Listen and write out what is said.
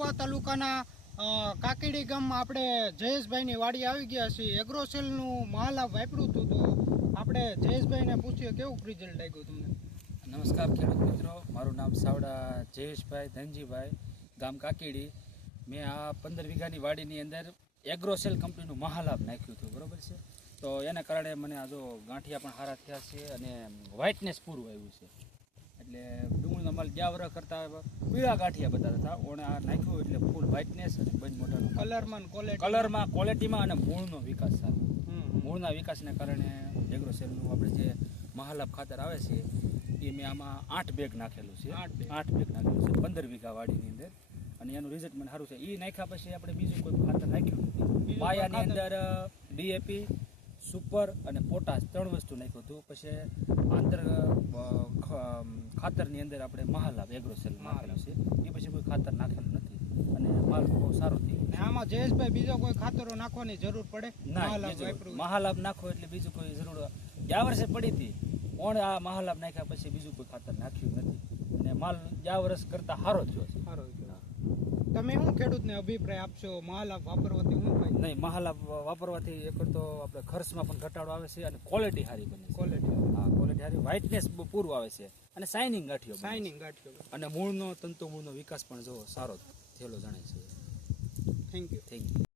મહુવા તાલુકાના કાકીડી ગામમાં આપણે જયેશભાઈની વાડી આવી ગયા છીએ. એગ્રોસેલનું મહાલાભ વાપર્યું હતું તો. આપણે જયેશભાઈને પૂછીએ, કેવું રિઝલ્ટ લાગ્યું તમને? નમસ્કાર, ખેડૂત મિત્રો. મારું નામ સાવડા જયેશભાઈ ધનજીભાઈ, ગામ કાકીડી. મેં આ પંદર વીઘાની વાડીની અંદર એગ્રોસેલ કંપનીનું મહાલાભ નાખ્યું હતું. બરોબર છે? તો એના કારણે મને આ જો ગાંઠિયા પણ સારા થયા છે અને વ્હાઇટનેસ પૂરું આવ્યું છે. એટલે ડુંગળીનો માલ ગયા કરતા પીળા ગાંઠિયા બધા હતા. ઓણે આ નાખ્યું એટલે ફૂલ વ્હાઇટનેસ અને બંધ મોટાનું કલરમાં ક્વોલિટી કલરમાં ક્વોલિટીમાં અને મૂળનો વિકાસ સારો. મૂળના વિકાસને કારણે એગ્રોસેલનું આપણે જે મહાલાભ ખાતર આવે છે એ મેં આમાં આઠ બેગ નાખેલું છે. આઠ બેગ. નાખેલું છે પંદર વીઘા વાડીની અંદર. અને એનું રિઝલ્ટ મને સારું છે. એ નાખ્યા પછી આપણે બીજું કોઈ ખાતર નાખ્યું નથી. પાયાની અંદર ડીએપી સુપર અને પોટાશ ત્રણ વસ્તુ નાખ્યું હતું. પછી આંતર ખાતરની અંદર આપણે મહાલાભ એગ્રોસેલ નાખેલું છે. એ પછી કોઈ ખાતર નાખેલું નથી. અને માલ બહુ સારો થઈ ગયો આમાં જયેશભાઈ બીજો કોઈ ખાતરો નાખવાની જરૂર પડે? મહાલાભ નાખો એટલે બીજું કોઈ જરૂર ગયા વર્ષે પડી હતી પણ આ મહાલાભ નાખ્યા પછી બીજું કોઈ ખાતર નાખ્યું નથી. અને માલ ગયા વર્ષ કરતા સારો થયો છે. સારો તમે શું ખેડૂતને અભિપ્રાય આપશો? મહાલાભ વાપરવાથી શું ફાયદો નહીં મહાલાભ વાપરવાથી એક તો આપણે ખર્ચમાં પણ ઘટાડો આવે છે અને ક્વોલિટી સારી બને ક્વોલિટી સારી વ્હાઇટનેસ પૂરું આવે છે. અને શાઇનિંગ ગાંઠિયો શાઇનિંગ ગાંઠિયો અને મૂળનો તંતુ મૂળનો વિકાસ પણ જો સારો થયેલો જણાય છે. Thank you thank you